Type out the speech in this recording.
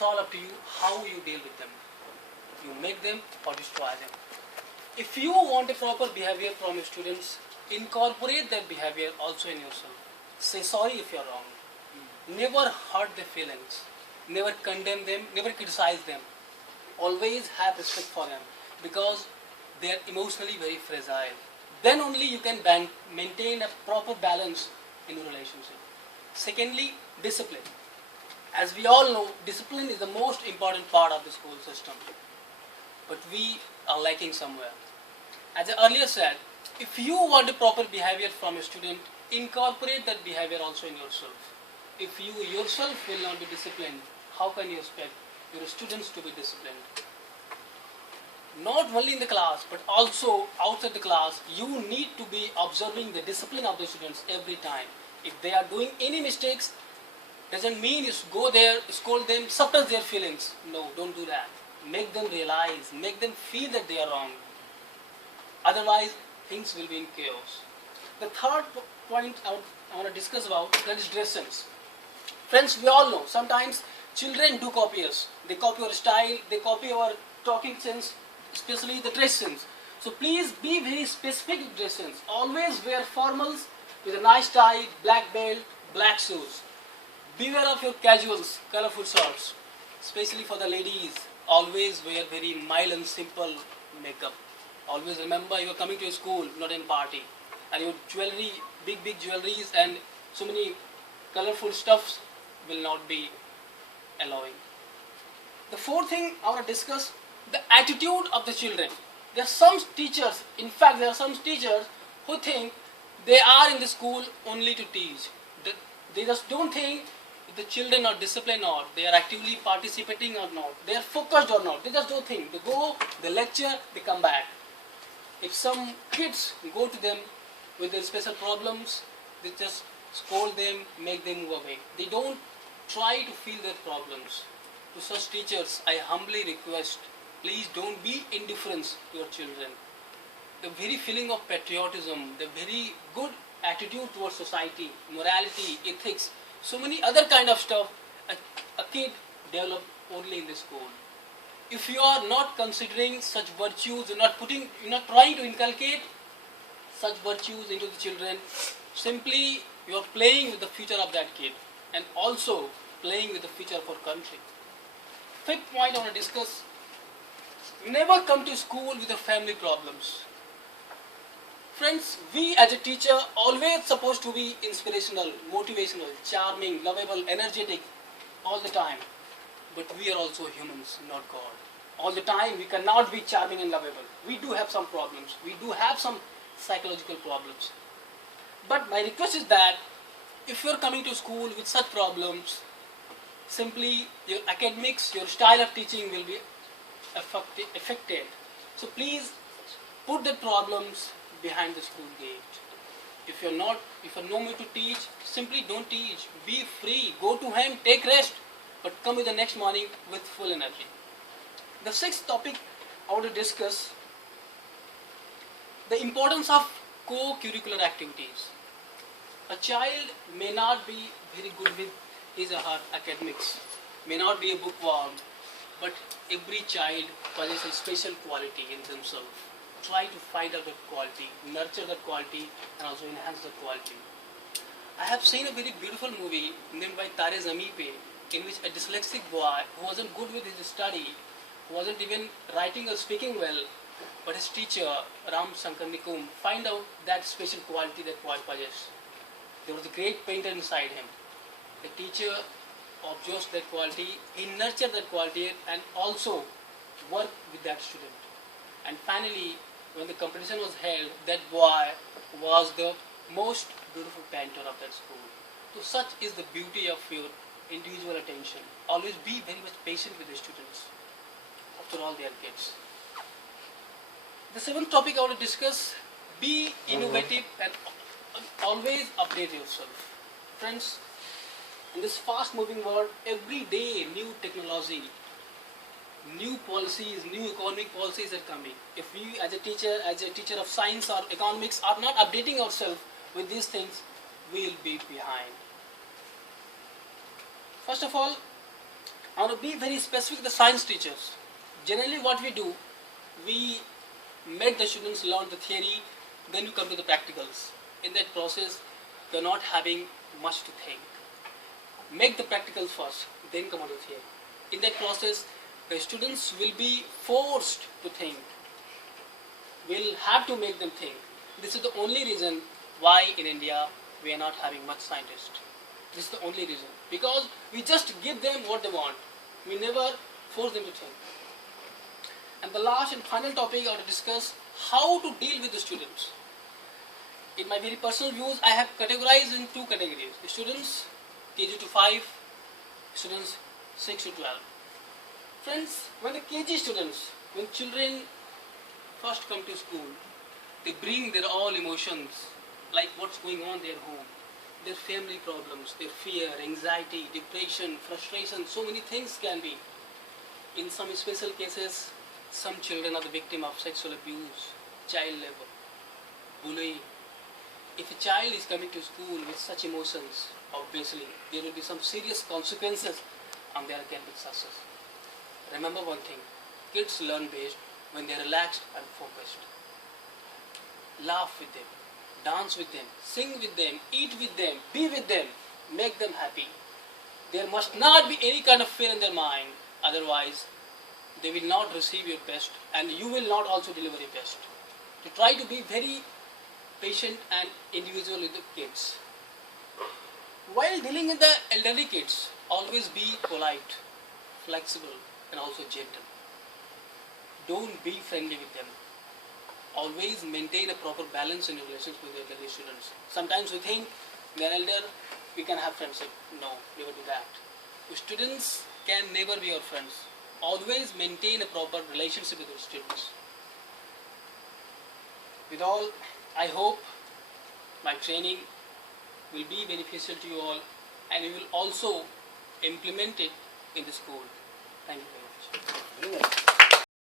It's all up to you how you deal with them. You make them or destroy them. If you want a proper behavior from your students, incorporate that behavior also in yourself. Say sorry if you're wrong. Never hurt their feelings. Never condemn them. Never criticize them. Always have respect for them because they are emotionally very fragile. Then only you can maintain a proper balance in a relationship. Secondly, discipline. As we all know, discipline is the most important part of the school system. But we are lacking somewhere. As I earlier said, if you want a proper behavior from a student, incorporate that behavior also in yourself. If you yourself will not be disciplined, how can you expect your students to be disciplined? Not only in the class, but also outside the class, you need to be observing the discipline of the students every time. If they are doing any mistakes, doesn't mean you go there, scold them, suppress their feelings. No, don't do that. Make them realize, make them feel that they are wrong. Otherwise, things will be in chaos. The third point I want to discuss about, that is dress sense. Friends, we all know, sometimes children do copy us. They copy our style, they copy our talking sense, especially the dress sense. So please be very specific with dress sense. Always wear formals with a nice tie, black belt, black shoes. Beware of your casuals, colorful shirts. Especially for the ladies, always wear very mild and simple makeup. Always remember you are coming to a school, not a party. And your jewelry, big jewelries and so many colorful stuffs will not be allowing. The fourth thing I want to discuss, the attitude of the children. There are some teachers, in fact there are some teachers who think they are in the school only to teach. They just don't think if the children are disciplined or not, they are actively participating or not, they are focused or not. They just don't think. They go, they lecture, they come back. If some kids go to them with their special problems, they just scold them, make them move away. They don't try to feel their problems. To such teachers, I humbly request, please don't be indifferent to your children. The very feeling of patriotism, the very good attitude towards society, morality, ethics, so many other kind of stuff a kid develops only in the school. If you are not considering such virtues, you're not trying to inculcate such virtues into the children, simply you are playing with the future of that kid and also playing with the future of our country. Fifth point I want to discuss, never come to school with the family problems. Friends, we as a teacher always supposed to be inspirational, motivational, charming, lovable, energetic all the time. But we are also humans, not God. All the time we cannot be charming and lovable. We do have some problems. We do have some psychological problems. But my request is that if you are coming to school with such problems, simply your academics, your style of teaching will be affected. So please put the problems behind the school gate. If you're no mood to teach, simply don't teach. Be free. Go to home, take rest, but come in the next morning with full energy. The sixth topic I want to discuss, the importance of co-curricular activities. A child may not be very good with his or her academics, may not be a bookworm, but every child possesses a special quality in themselves. Try to find out that quality, nurture that quality, and also enhance that quality. I have seen a very beautiful movie named by Tare Zameen Pe, in which a dyslexic boy who wasn't good with his study, who wasn't even writing or speaking well, but his teacher, Ram Shankar Nikum, find out that special quality that boy possessed. There was a great painter inside him. The teacher observes that quality, he nurtured that quality and also worked with that student. And finally, when the competition was held, that boy was the most beautiful painter of that school. So such is the beauty of your individual attention. Always be very much patient with the students. After all, they are kids. The seventh topic I want to discuss, be innovative and always update yourself. Friends, in this fast moving world, every day new technology, new policies, new economic policies are coming. If we as a teacher of science or economics are not updating ourselves with these things, we will be behind. First of all, I want to be very specific, the science teachers. Generally what we do, we make the students learn the theory, then we come to the practicals. In that process, they're not having much to think. Make the practicals first, then come on to theory. In that process, the students will be forced to think. We'll have to make them think. This is the only reason why in India we are not having much scientists. This is the only reason. Because we just give them what they want. We never force them to think. And the last and final topic I want to discuss, how to deal with the students. In my very personal views, I have categorized in two categories. The students KG to 5, students 6 to 12. Friends, when the KG students, when children first come to school, they bring their all emotions, like what's going on in their home, their family problems, their fear, anxiety, depression, frustration, so many things can be. In some special cases, some children are the victim of sexual abuse, child labor, bullying. If a child is coming to school with such emotions, obviously there will be some serious consequences on their academic success. Remember one thing, kids learn best when they are relaxed and focused. Laugh with them, dance with them, sing with them, eat with them, be with them, make them happy. There must not be any kind of fear in their mind, otherwise they will not receive your best and you will not also deliver your best. To try to be very patient and individual with the kids. While dealing with the elderly kids, always be polite, flexible and also gentle. Don't be friendly with them. Always maintain a proper balance in your relations with the elderly students. Sometimes we think they're elder, we can have friendship. No, never do that. Your students can never be your friends. Always maintain a proper relationship with your students. With all, I hope my training will be beneficial to you all and you will also implement it in the school. Thank you very much.